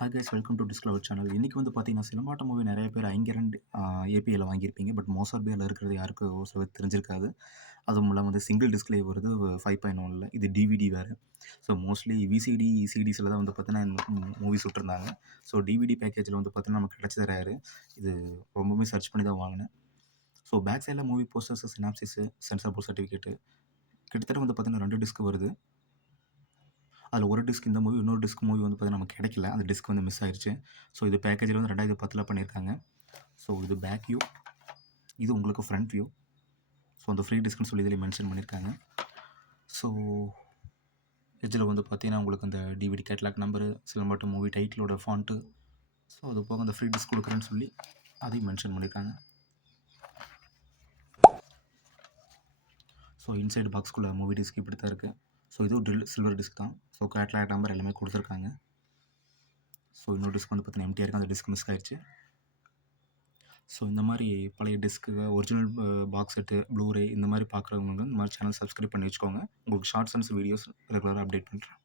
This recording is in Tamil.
Hi guys welcome to discover channel. இன்றைக்கி வந்து பார்த்தீங்கன்னா, சிலம்பாட்டம் மூவி நிறைய பேர் ஐங்கரண்ட் ஏபிஐல வாங்கியிருப்பீங்க. பட் மோசார்பியால இருக்கிறது யாருக்கும் ஒரு சிலருக்கு தெரிஞ்சிருக்காது. அதுவும் இல்லாம வந்து சிங்கிள் டிஸ்க்லேயே வருது 5.1ல. இது டிவிடி வேறு. ஸோ மோஸ்ட்லி விசிடி, சிடிஸில் தான் வந்து பார்த்தீங்கன்னா இந்த மூவிஸ் விட்டுருந்தாங்க. ஸோ டிவிடி பேக்கேஜில் வந்து பார்த்தீங்கன்னா நமக்கு கிடச்சது ரேரு. இது ரொம்பவுமே சர்ச் பண்ணி தான் வாங்கினேன். ஸோ பேக் சைடில் movie posters, synopsis, censor board certificate கிட்டத்தட்ட வந்து பார்த்தீங்கன்னா 2 டிஸ்க் வருது. அதில் ஒரு டிஸ்க் இந்த மூவி, இன்னொரு டிஸ்க் மூவி வந்து பார்த்தீங்கன்னா நமக்கு கிடைக்கல. அந்த டிஸ்க் வந்து மிஸ் ஆயிருச்சு. ஸோ இது பேக்கேஜில் வந்து 2010ல் பண்ணியிருக்காங்க. ஸோ இது பேக் வியூ, இது உங்களுக்கு ஃப்ரண்ட் வியூ. ஸோ அந்த ஃப்ரீ டிஸ்க்னு சொல்லி இதில் மென்ஷன் பண்ணியிருக்காங்க. ஸோ எட்ஜில் வந்து பார்த்தீங்கன்னா உங்களுக்கு அந்த டிவிடி கேட்லாக் நம்பரு, சிலம்பாட்டம் மூவி டைட்டிலோட ஃபாண்ட்டு, ஸோ அது போக அந்த ஃப்ரீ டிஸ்க் கொடுக்குறேன்னு சொல்லி அதையும் மென்ஷன் பண்ணியிருக்காங்க. ஸோ இன்சைடு பாக்ஸ்குள்ளே மூவி டிஸ்க் இப்படி தான் இருக்குது. ஸோ இதுவும் சில்வர் டிஸ்க் தான். ஸோ கேட்லாக் நம்பர் எல்லாமே கொடுத்துருக்காங்க. ஸோ இன்னொரு டிஸ்க் வந்து பார்த்தீங்கன்னா எம்டியாக இருக்குது. அந்த டிஸ்க் மிஸ் ஆயிடுச்சு. ஸோ இந்த மாதிரி பழைய disc, original box set, Blu-ray இந்த மாதிரி பார்க்குறவங்க இந்த மாதிரி சேனல் சப்ஸ்கிரைப் பண்ணி வச்சுக்கோங்க. உங்களுக்கு ஷார்ட்ஸ் அண்ட்ஸ் வீடியோஸ் ரெகுலராக அப்டேட் பண்ணுறேன்.